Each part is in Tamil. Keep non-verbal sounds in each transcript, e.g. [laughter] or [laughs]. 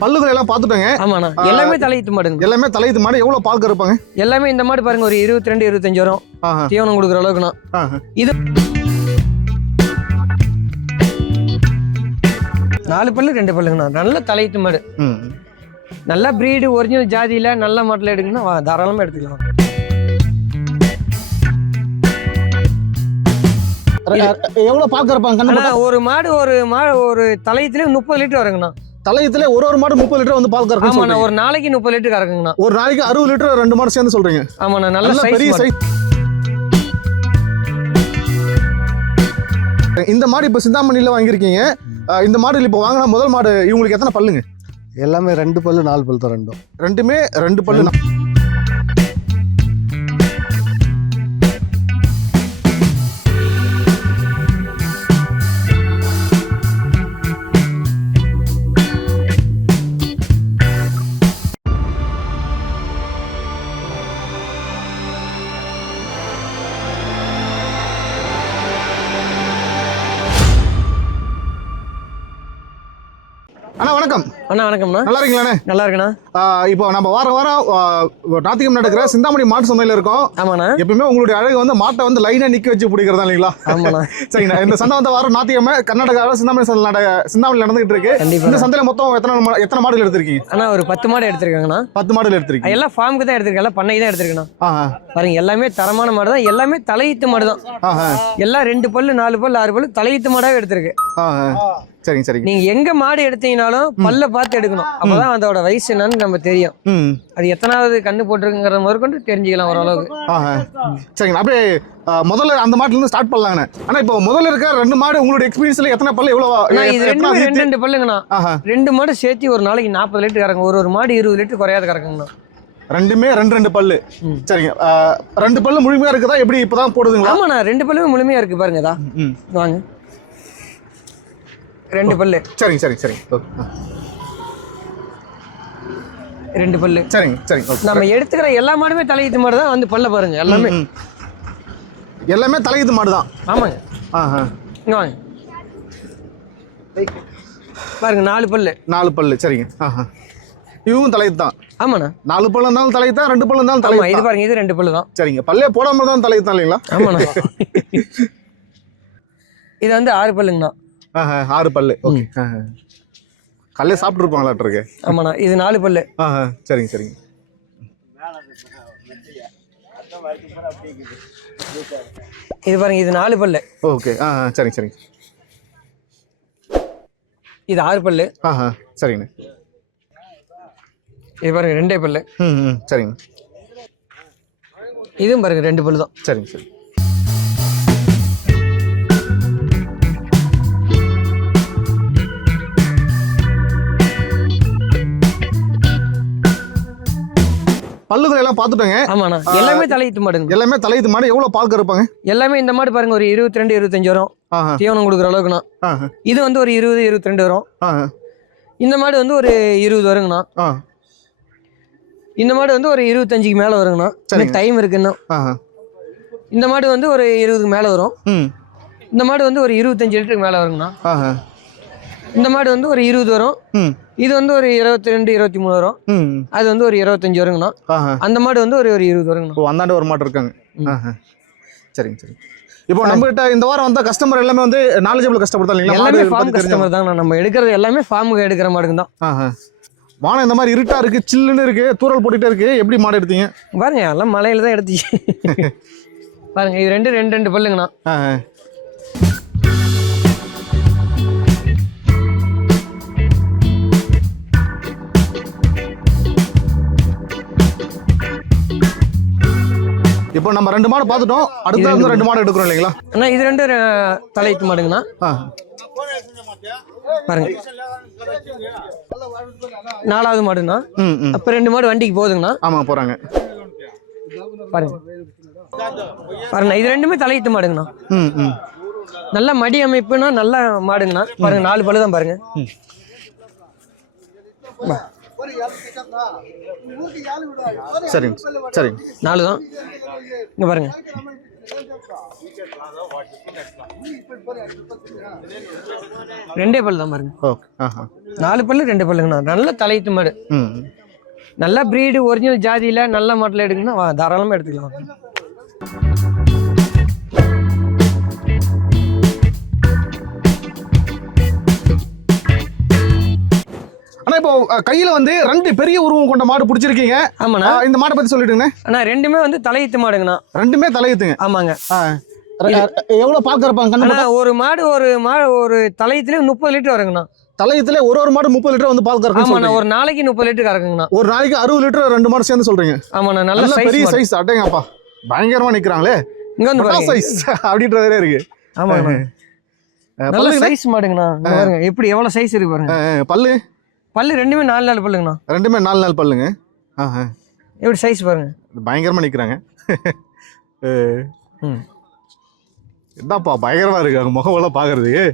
பல்லுகள் எல்லாம் பார்த்துட்டோங்க. ஆமாண்ணா. எல்லாமே தலையிட்டு மாடுங்க. எல்லாமே தலையுது மாடு எவ்வளவு பால் கறப்பாங்க? எல்லாமே இந்த மாடு பாருங்க ஒரு இருபத்தி ரெண்டு இருபத்தஞ்சு வரும். தீவனம் கொடுக்குற அளவுக்குண்ணா. இது நாலு பல்லு ரெண்டு பல்லுங்கண்ணா. நல்ல தலையிட்டு மாடு. நல்ல பிரீடு ஒரிஜினல் ஜாதியில நல்ல மாட்டில் எடுக்கணும்னா வா, தாராளமா எடுத்துக்கலாம். எவ்வளவு பால் கறப்பாங்க? ஒரு மாடு ஒரு மாடு ஒரு தலையத்துல முப்பது லிட்டர் வருங்கண்ணா. தலையத்துல ஒரு ஒரு மாடு முப்பது லிட்டர் வந்து பால் கறக்கும் ஆமாண்ணா ஒரு நாளைக்கு முப்பது லிட்டர் கறக்குங்கண்ணா. ஒரு நாளைக்கு அறுபது லிட்டர் ரெண்டு மாடு சேர்ந்து சொல்றீங்க. ஆமாண்ணா நல்ல பெரிய சைஸ் இந்த மாடு இப்ப சிந்தாமணியில வாங்கியிருக்கீங்க. இந்த மாடு இப்ப வாங்கின முதல் மாடு இவங்களுக்கு எத்தனை பல்லுங்க? எல்லாமே ரெண்டு பல்லு நாலு பல்லு தான் ரெண்டும். ரெண்டுமே ரெண்டு பல்லு. அண்ணா வணக்கம்ண்ணா. நல்லா இருக்கீங்களாண்ணே நல்லா இருக்குண்ணா இப்போ நம்ம வாரம் வாரம் ஞாயிற்றுக்கிழமை நடக்கிற சிந்தாமணி மாட்டு சந்தையில இருக்கோம். ஆமாண்ணா. எப்பவுமே உங்களுடைய அழகு வந்து மாட்டை வந்து லைனா நிக்க வச்சு பிடிக்கிறதா இல்லைங்களா? ஆமாண்ணா. சரிங்கண்ணா இந்த சந்தை வந்து வாரம் ஞாயிற்றுக்கிழமை கர்நாடகாவில் சிந்தாமணி சந்தை நட சிந்தாமணி நடந்துகிட்டு இருக்கு. இந்த சந்தையில மொத்தம் எத்தனை எத்தனை மாடுகள் எடுத்திருக்கீங்க? அண்ணா ஒரு பத்து மாடு எடுத்திருக்காங்கண்ணா. பத்து மாடுகள் எடுத்திருக்கீங்க. எல்லாம் ஃபார்முக்கு தான் எடுத்திருக்கேன். எல்லாம் பண்ணைக்கு தான் எடுத்திருக்கேண்ணா. பாருங்க எல்லாமே தரமான மாடு தான். எல்லாமே தலையீத்து மாடு தான். எல்லாம் ரெண்டு பல்லு நாலு பல்லு ஆறு பல்லு தலையீத்து மாடாவே எடுத்திருக்கு. சரிங்க சரிங்க. நீங்க எங்க மாடு எடுத்தீங்கனாலும் பல்ல பார்த்து எடுக்கணும். அப்பதான் அதோட வயசு என்னன்னு நம்ம தெரியும். அது எத்தனாவது கண்ணு போட்டிருக்குங்கிற முதற்கொண்டு தெரிஞ்சுக்கலாம் ஓரளவுக்கு. சரிங்க அப்படியே முதல்ல அந்த மாட்டுல இருந்து ஸ்டார்ட் பண்ணலாங்கண்ணே ஆனா இப்போ முதல்ல இருக்க ரெண்டு மாடு உங்களுடைய எக்ஸ்பீரியன்ஸ்ல எத்தனை பல்லு எவ்வளவு நான் இது ரெண்டு? ரெண்டு ரெண்டு பல்லுங்கண்ணா. ரெண்டு மாடு சேர்த்து ஒரு நாளைக்கு நாற்பது லிட்டர் கறக்கும் ஒரு ஒரு மாடு இருபது லிட்டர் குறையாத கறக்குங்கண்ணா. ரெண்டுமே ரெண்டு ரெண்டு பல்லு. சரிங்க ரெண்டு பல்லு முழுமையா இருக்குதா? எப்படி இப்பதான் போடுதுங்களா? ஆமாண்ணா ரெண்டு பல்லுமே முழுமையா இருக்கு பாருங்க இதா ம். வாங்க. ரெண்டு பல்லு. சரிங்க சரிங்க சரிங்க. ரெண்டு பல்லு. சரிங்க சரிங்க ஓகே. நம்ம எடுத்துக்கிற எல்லா மாடுமே தலையீத்து மாடு தான் வந்து பல்ல பாருங்க எல்லாமே. எல்லாமே தலையுது மாடு தான். ஆமாங்க. ஆஹா இங்க வாங்க. பாருங்க நாலு பல்லு. நாலு பல்லு சரிங்க. ஆஹா இதுவும் தலையுது தான். ஆமாண்ணா. நாலு பல்லு இருந்தாலும் தலையுது தான் ரெண்டு பல்லு இருந்தாலும் தலையுது இது பாருங்க இது ரெண்டு பல்லு தான். சரிங்க பல்லே போடாம தான் தலையுது தான் இல்லைங்களா? ஆமாண்ணா. இது வந்து ஆறு பல்லுங்கண்ணா. ஆறு பல்லு. ஓகே சாப்பிட்டு இருப்பாங்களாட்டிருக்கு ஆமாண்ணா இது நாலு பல்லு. ஆஹா சரிங்க சரிங்க. இது பாருங்க இது நாலு பல்லு. ஓகே ஆஹா சரிங்க சரிங்க. இது ஆறு பல்லு. ஆஹா சரிங்கண்ணே. இது பாருங்க ரெண்டே பல்லு. ம் ம் சரிங்க. இதுவும் பாருங்க ரெண்டு பல்லு தான் சரிங்க. சரி பல்லுகள் எல்லாம் பார்த்துட்டோங்க. ஆமாண்ணா. எல்லாமே தலையீத்து மாடுங்க. எல்லாமே தலையுது மாடு எவ்வளவு பால் கறப்பாங்க? எல்லாமே இந்த மாடு பாருங்க ஒரு இருபத்தி ரெண்டு இருபத்தஞ்சு வரும். தீவனம் கொடுக்குற அளவுக்குண்ணா. இது வந்து ஒரு இருபது இருபத்தி ரெண்டு வரும் இந்த மாடு வந்து ஒரு இருபது வருங்கண்ணா. இந்த மாடு வந்து ஒரு இருபத்தஞ்சுக்கு மேலே வருங்கண்ணா. டைம் இருக்கு இன்னும். ஆஹா இந்த மாடு வந்து ஒரு இருபதுக்கு மேலே வரும். இந்த மாடு வந்து ஒரு இருபத்தஞ்சு லிட்டருக்கு மேலே வருங்கண்ணா. இந்த மாடு வந்து ஒரு இருபது வரும். இது வந்து ஒரு இருபத்தி ரெண்டு இருபத்தி மூணு வரும் அது வந்து ஒரு இருபத்தஞ்சு வருங்கண்ணா. அந்த மாடு வந்து ஒரு ஒரு இருபது வருங்கண்ணா. அந்தாண்ட ஒரு மாட்டு இருக்காங்க. சரிங்க சரிங்க. இப்போ நம்ம கிட்ட இந்த வாரம் வந்த கஸ்டமர் எல்லாமே வந்து நாலேஜபிள் இல்லைங்களா? எல்லாமே மாடு ஃபார்ம். கஸ்டமர் தாங்கண்ணா. நம்ம எடுக்கிறது எல்லாமே ஃபார்முக்கு எடுக்கிற மாடுங்க தான். ஆஹா வானம் இந்த மாதிரி இருட்டா இருக்கு சில்லுன்னு இருக்கு தூரல் போட்டுட்டே இருக்கு. எப்படி மாடு எடுத்தீங்க? பாருங்க எல்லாம் மலையில தான் எடுத்து [laughs] பாருங்க இது ரெண்டு ரெண்டு ரெண்டு பல்லுங்கண்ணா. இப்போ நம்ம ரெண்டு மாடு பார்த்துட்டோம். அடுத்த வந்து ரெண்டு மாடு. எடுக்கிறோம் இல்லைங்களா? அண்ணா இது ரெண்டு தலையீத்து மாடுங்கண்ணா. பாருங்க. நாலாவது மாடுண்ணா அப்போ ரெண்டு மாடு வண்டிக்கு போகுதுங்கண்ணா ஆமாம் போகிறாங்க பாருங்க. பாருங்க இது ரெண்டுமே தலையீத்து மாடுங்கண்ணா. ம் ம். நல்ல மடி அமைப்புனா நல்ல மாடுங்கண்ணா. பாருங்க நாலு பல்லு தான் பாருங்க. சரிங்க. சரிங்க. நாலு தான். இங்க பாருங்க. ரெண்டே பல்லு தான் பாருங்க. ஓகே. ஆஹா. நாலு பல்லு ரெண்டு பல்லுங்கண்ணா. நல்ல தலையீத்து மாடு. ம். நல்ல பிரீடு ஒரிஜினல் ஜாதியில நல்ல மாட்டில் எடுக்கணும்னா வா, தாராளமா எடுத்துக்கலாம். கையில வந்து ரெண்டு பெரிய உருவம் கொண்ட மாடு பிடிச்சிருக்கீங்க. ஆமாண்ணா. இந்த மாடை பத்தி சொல்லிடுங்கண்ணே. அண்ணா ரெண்டுமே வந்து தலையீத்து மாடுங்கண்ணா. ரெண்டுமே தலையுத்துங்க ஆமாங்க. எவ்வளவு பால் கறப்பாங்க? ஒரு மாடு ஒரு மாடு ஒரு தலையத்துலேயே முப்பது லிட்டர் வருங்கண்ணா. தலையத்துல ஒரு ஒரு மாடு முப்பது லிட்டர் வந்து பால் கறக்கும். ஒரு நாளைக்கு முப்பது லிட்டர் கறக்குங்கண்ணா. ஒரு நாளைக்கு அறுபது லிட்டர் ரெண்டு மாடு சேர்ந்து சொல்றீங்க. ஆமாண்ணா நல்ல பெரிய சைஸ் அட்டைங்கப்பா பயங்கரமா நிக்கிறாங்களே. இங்க வந்து சைஸ் அப்படின்றதே இருக்கு. அஹ், நல்ல? சைஸ் மாடுங்கண்ணா. எப்படி எவ்வளவு சைஸ் இருக்கு பாருங்க. பல்லு? பல்லு ரெண்டுமே நாலு நாலு பல்லுங்கண்ணா. ரெண்டுமே நாலு நாள் பல்லுங்க. ஆஹா. எப்படி சைஸ் பாருங்க. பயங்கரமா நிக்கிறாங்க. அஹ், ம். என்னப்பா பயங்கரமா இருக்கு. அவங்க முகமெல்லாம் பாக்குறதுக்கு.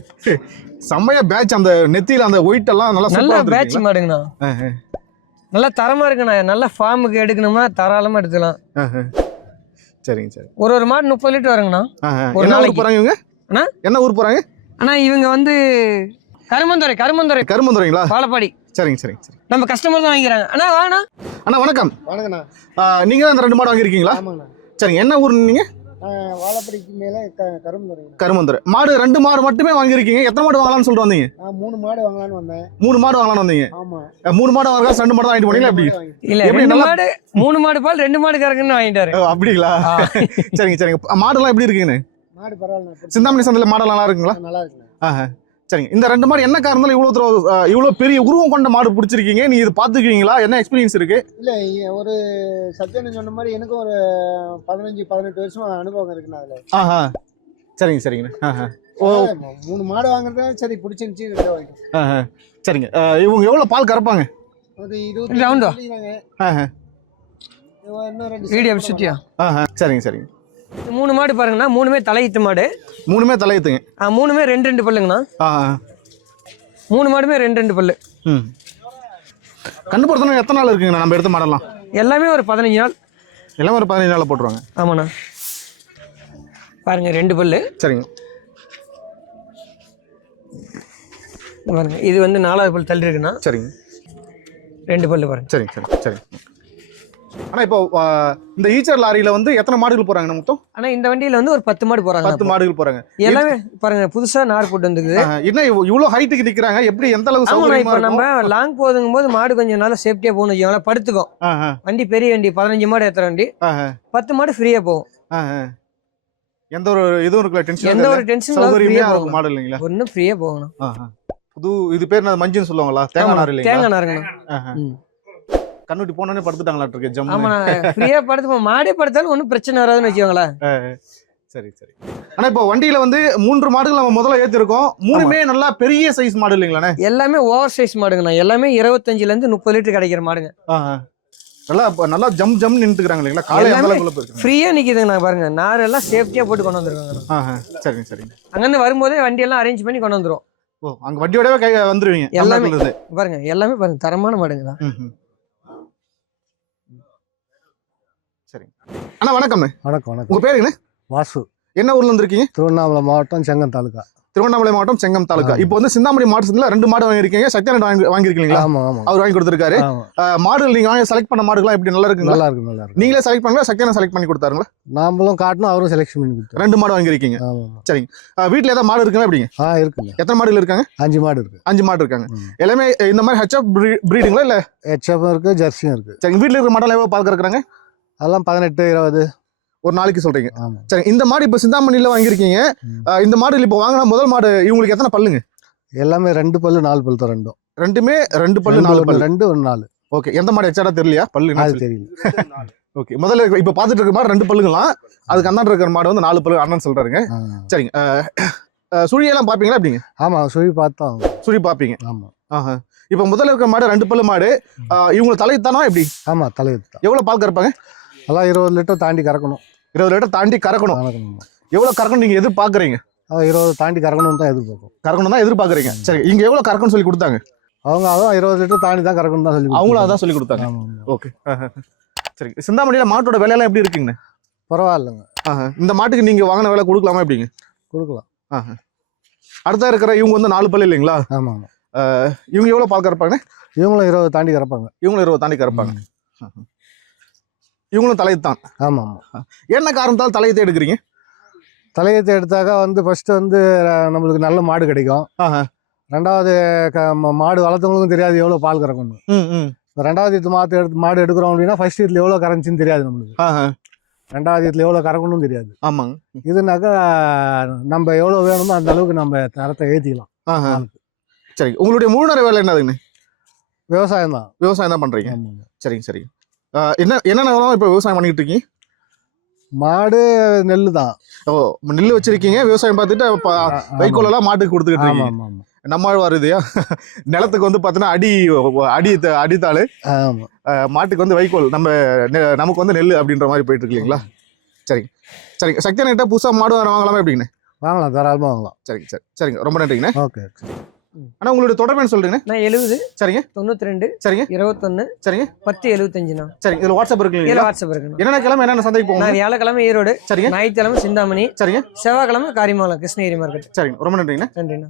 செம்மையா பேட்ச் அந்த நெத்தியில அந்த ஒயிட் எல்லாம் நல்லா நல்ல பேட்ச் மாடுங்கண்ணா. நல்ல தரமா இருக்குண்ணா. நல்ல ஃபார்முக்கு எடுக்கணும்னா தாராளமா எடுத்துக்கலாம். சரிங்க சரி. ஒரு ஒரு மாடு முப்பது லிட்டர் வருங்கண்ணா. ஒரு நாளைக்கு. போறாங்க இவங்க? அண்ணா? என்ன ஊர் போறாங்க? அண்ணா இவங்க வந்து கருமந்துறை கருமந்துறை. கருமந்துறைங்களா? பாலப்பாடி. சரிங்க சரிங்க சரி நம்ம கஸ்டமர் தான் வாங்கிக்கிறாங்க. அண்ணா வாண்ணா அண்ணா வணக்கம். வணக்கண்ணா. ஆஹ், நீங்க தான் அந்த ரெண்டு மாடு வாங்கியிருக்கீங்களா? ஆமாங்கண்ணா. சரிங்க என்ன ஊர் நீங்க? வாழைப்படிக்கு மேலே க கரும்புறேங்க கருமந்துறை. மாடு ரெண்டு மாடு மட்டுமே வாங்கியிருக்கீங்க. எத்தனை மாடு வாங்கலாம்னு சொல்லிட்டு வந்தீங்க? நான் மூணு மாடு வாங்கலான்னு வந்தேன். மூணு மாடு வாங்கலாம்னு வந்தீங்க. அஹ், மூணு மாடு வாங்கலாம் ரெண்டு மாடு வாங்கிட்டு போனீங்களா எப்படி? இல்ல ரெண்டு மாடு மூணு மாடு பால் ரெண்டு மாடு கறக்குன்னு வாங்கிட்டாரு. ஓ, அப்படிங்களா. சரிங்க சரிங்க. மாடெல்லாம் எப்படி இருக்குங்க மாடு பரவாயில்ல சிந்தாமணி சந்தையில் மாடெல்லாம் நல்லா இருக்குங்களா? நல்லா இருக்குண்ணா. ஆஹா. சரிங்க. இந்த ரெண்டு மாடு என்ன காரணம் இவ்வளோ தூரம் இவ்வளோ பெரிய உருவம் கொண்ட மாடு பிடிச்சிருக்கீங்க? நீ இது பார்த்துக்குவீங்களா என்ன எக்ஸ்பீரியன்ஸ் இருக்கு? இல்லை ஒரு சத்யன் சொன்ன மாதிரி எனக்கும் ஒரு பதினஞ்சு பதினெட்டு வருஷம் அனுபவம் இருக்குண்ணா அதில். ஆஹா. சரிங்க சரிங்க. ஆஹா. ஓ. மூணு மாடு வாங்குறது சரி பிடிச்சிருந்துச்சி. சரிங்க. இவங்க எவ்வளோ பால் கறப்பாங்க? ஒரு இருபது ரவுண்டா? ஆஹா. இன்னும் ரெண்டு. சரிங்க சரிங்க. மூணு மாடு பாருங்கண்ணா. மூணுமே தலையீத்து மாடு. மூணுமே தலையத்துங்க ஆ, மூணுமே ரெண்டு ரெண்டு பல்லுங்கண்ணா. ஆஹா. மூணு மாடுமே ரெண்டு ரெண்டு பல்லு. ம். கண்டுபிடித்தனா எத்தனை நாள் இருக்குங்கண்ணா? நம்ம எடுத்த மாடெல்லாம். எல்லாமே ஒரு பதினஞ்சு நாள். எல்லாமே ஒரு பதினஞ்சு நாளில் போட்டுருவாங்க. ஆமாண்ணா. பாருங்க ரெண்டு பல்லு. சரிங்க. பாருங்க இது வந்து நாலாவது பல் தள்ளி இருக்குண்ணா சரிங்க. ரெண்டு பல்லு பாருங்க. சரிங்க சரி சரி ஆனால் இப்போ இந்த ஈச்சர் லாரியில் வந்து எத்தனை மாடுகள் போகிறாங்க மொத்தம்? ஆனா இந்த வண்டியில வந்து ஒரு பத்து மாடு போறாங்க பத்து மாடுகள் போகிறாங்க எல்லாமே பாருங்க புதுசா நார் போட்டு வந்துக்குது. என்ன இவ்வ- இவ்வளோ ஹைட்டுக்கு நிற்கிறாங்க எப்படி எந்த அளவுக்கு ஆமாண்ணா சௌகரியமா நம்ம லாங் போதுங்கும் போது மாடு கொஞ்சம் நல்லா சேஃப்டியா போகணும் வச்சுக்கோங்களேன். படுத்துக்கும். வண்டி பெரிய வண்டி பதினஞ்சு மாடு ஏத்துற வண்டி. பத்து மாடு ஃப்ரீயா போகும். எந்த ஒரு இதுவும் இருக்குல்ல டென்ஷன் எந்த ஒரு டென்ஷன் சௌகரியமே மாடல் இல்லைங்களா? ஒன்றும் ஃப்ரீயா போகணும். புது இது பேர் என்ன? மஞ்சுன்னு சொல்லுவாங்களா தேங்காய் நார் இல்லைங்களா? தேங்காய். ம். கண்ணுட்டி போனோடனே படுத்துட்டாங்களா இருக்கு ஜம்மு ஆமாண்ணா ஃப்ரீயா படுத்து மாடே படுத்தாலும் ஒன்றும் பிரச்சனை வராதுன்னு வச்சுக்கோங்களேன். சரி சரி. ஆனா இப்போ வண்டியில வந்து மூன்று மாடுகள் நம்ம முதல்ல ஏத்திருக்கோம். மூணுமே நல்லா பெரிய சைஸ் மாடு இல்லைங்களாண்ணே எல்லாமே ஓவர் சைஸ் மாடுங்கண்ணா. எல்லாமே இருபத்தஞ்சுல இருந்து முப்பது லிட்டர் கிடைக்கிற மாடுங்க. நல்லா நல்லா ஜம் ஜம் நின்றுக்கிறாங்க இல்லைங்களா? காலை ஃப்ரீயா நிக்குதுங்கண்ணா பாருங்க. நார் எல்லாம் சேஃப்டியா போட்டு கொண்டு வந்துருக்காங்கண்ணா ஆஹா சரிங்க சரிங்க. அங்கிருந்து வரும்போதே வண்டி எல்லாம் அரேஞ்ச் பண்ணி கொண்டு வந்துரும். ஓ அங்க வண்டியோடவே கை வந்துருவீங்க. எல்லாமே. பாருங்க எல்லாமே பாருங்க தரமான மாடுங்க தான் ம்ஹும். சரிங்க அண்ணா வணக்கம் வணக்கம். உங்க வணக்கம் பேரு என்ன? வாசு. என்ன ஊர்ல இருந்திருக்கீங்க? திருவண்ணாமலை மாவட்டம் செங்கம் தாலுக்கா திருவண்ணாமலை மாவட்டம் செங்கம் தாலுக்கா ஆமா. இப்போ வந்து சிந்தாமணி மாவட்டத்துல ரெண்டு மாடு வாங்கியிருக்கீங்க சத்யானட் வாங்கி வாங்கியிருக்கீங்களா? ஆமாம் அவர் வாங்கி கொடுத்துருக்காரு. மாடுகள் நீங்க வாங்கி செலக்ட் பண்ண மாடுகள்லாம் எப்படி? நல்லா இருக்குங்களா? நல்லா இருக்கு நல்லா இருக்கு. நீங்களே செலக்ட் பண்ணல சத்யானா செலக்ட் பண்ணி கொடுத்தாருங்களா? நாமளும் காட்டணும் அவரும் செலெக்ஷன் பண்ணி கொடுத்தாரு. ரெண்டு மாடு வாங்கியிருக்கீங்க. அஹ், வீட்ல ஏதாவது மாடு இருக்குங்களா எப்படிங்க? ஆ இருக்குங்க. எத்தனை மாடுகள் இருக்காங்க? அஞ்சு மாடு இருக்கு. அஞ்சு மாடு இருக்காங்க. எல்லாமே இந்த மாதிரி ஹெச்எப் பிரீடுங்களா இல்ல? ஹெச்எஃப்பும் இருக்கு ஜெர்சியும் இருக்கு. சரி வீட்ல இருக்கிற மாடல் எவ்வளவு பால் கறக்குறாங்க? அதெல்லாம் பதினெட்டு இருபது. ஒரு நாளைக்கு சொல்றீங்க. சரி இந்த மாடு இப்போ சிந்தாமணியில வாங்கியிருக்கீங்க. இந்த மாடு இப்போ வாங்கின முதல் மாடு இவங்களுக்கு எத்தனை பல்லுங்க? எல்லாமே ரெண்டு பல்லு நாலு பல்லு தான் ரெண்டும். ரெண்டுமே ரெண்டு பல்லு நாலு பல்லு. ரெண்டு ஒரு நாலு. ஓகே எந்த மாடு எச்சாடா தெரியலையா? பல்லு அது தெரியல. [laughs] ஓகே முதல்ல இப்போ பார்த்துட்டு இருக்க மாடு ரெண்டு பல்லுங்களாம். அதுக்கு அந்தாண்ட இருக்கிற மாடு வந்து நாலு பல்லு அண்ணன் சொல்றாருங்க. சரிங்க சுழியெல்லாம் பாப்பீங்களா எப்படிங்க? ஆமாம் சுழி பார்த்தோம் சுழி பாப்பீங்க ஆமாம் ஆஹா இப்போ முதல்ல இருக்கிற மாடு ரெண்டு பல்லு மாடு இவங்க தலைத்தானா எப்படி? ஆமாம் தலையெழுத்து தான். எவ்வளவு பால் கறப்பாங்க? அதெல்லாம் இருபது லிட்டர் தாண்டி கறக்கணும். இருபது லிட்டர் தாண்டி கறக்கணும். கறக்கணும். எவ்வளவு கறக்கணும் நீங்க எதிர்பார்க்கறீங்க? அதான் இருபது தாண்டி கறக்கணும்னு தான் எதிர்பார்க்கும் கறக்கணும் தான் எதிர்பார்க்கறீங்க. சரி இங்க எவ்வளவு கறக்கணும்னு சொல்லி கொடுத்தாங்க? அவங்க அதான் இருபது லிட்டர் தாண்டி தான் கறக்கணும் தான் சொல்லி அவங்களும் அதான் சொல்லி கொடுத்தாங்க. ஓகே. [laughs] சரி சிந்தாமணியில மாட்டோட விலையெல்லாம் எப்படி இருக்குங்க? பரவாயில்லைங்க. இந்த மாட்டுக்கு நீங்க வாங்கின விலை கொடுக்கலாமா எப்படிங்க? கொடுக்கலாம். அடுத்தா இருக்கிற இவங்க வந்து நாலு பல்லு இல்லைங்களா? ஆமாம் இவங்க எவ்வளவு பால் கறப்பாங்க? இவங்களும் இருபது தாண்டி கறப்பாங்க. இவங்களும் இருபது தாண்டி கறப்பாங்க. இவங்களும் தலையத்தான் ஆமாம் ஆமாம். என்ன காரணத்தால் தலையத்தை எடுக்கிறீங்க? தலையத்தை எடுத்தாக்கா வந்து ஃபர்ஸ்ட் வந்து நம்மளுக்கு நல்ல மாடு கிடைக்கும். ரெண்டாவது மாடு வளர்த்தவங்களுக்கும் தெரியாது எவ்வளோ பால் கறக்கணும் ரெண்டாவது இது மாத்து எடுத்து மாடு எடுக்கிறோம் அப்படின்னா ஃபர்ஸ்ட் இதில் எவ்வளோ கறந்துச்சுன்னு தெரியாது நம்மளுக்கு. ஆஹா. ரெண்டாவது இதில் எவ்வளோ கறக்கணும்னு தெரியாது. ஆமாங்க. இதுனாக்கா நம்ம எவ்வளோ வேணுமோ அந்த அளவுக்கு நம்ம தரத்தை ஏற்றிக்கலாம். சரி உங்களுடைய முழு நேர வேலை என்னதுங்க? விவசாயம் தான். விவசாயம் தான் பண்றீங்க. சரிங்க சரிங்க. என்ன என்னென்ன இப்போ விவசாயம் பண்ணிட்டு இருக்கீங்க? மாடு நெல் தான். ஓ நெல் வச்சிருக்கீங்க. விவசாயம் பார்த்துட்டு வைக்கோல் எல்லாம் மாட்டுக்கு கொடுத்துக்கிட்டு இருக்கீங்க. ஆமாம் நம்மால் வருதுயா நிலத்துக்கு வந்து பார்த்தீங்கன்னா அடி அடி அடித்தாள். மாட்டுக்கு வந்து வைக்கோல். நம்ம நமக்கு வந்து நெல் அப்படின்ற மாதிரி போயிட்டு இருக்கு இல்லைங்களா? சரிங்க. சரிங்க. சக்தி கிட்ட புதுசாக மாடு வாங்கலாமா எப்படிங்கண்ணே? வாங்கலாம் தாராளமாக வாங்கலாம். சரிங்க சரி சரிங்க. ரொம்ப நன்றிங்கண்ணே. ஓகே. அண்ணா உங்களுடைய தொடர்பு சொல்றீங்கண்ணே? நான் எழுபது. சரிங்க. தொண்ணூற்றி ரெண்டு சரிங்க. இருபத்தொன்று சரிங்க. பத்து எழுபத்தஞ்சுண்ணா. சரிங்க. இதில் வாட்ஸ்அப் இருக்கு இதில் வாட்ஸ்அப் இருக்குண்ணா. என்னென்ன கிழமை என்னென்ன சந்தைக்கு போகணும்? நான் வியாழக்கிழமை ஈரோடு சரிங்க. ஞாயிற்றுக்கிழமை சிந்தாமணி சரிங்க. செவ்வாய்க்கிழமை காரியமங்கலம் கிருஷ்ணகிரி மார்க்கெட். சரிங்க. ரொம்ப நன்றிங்கண்ணே. நன்றிண்ணா.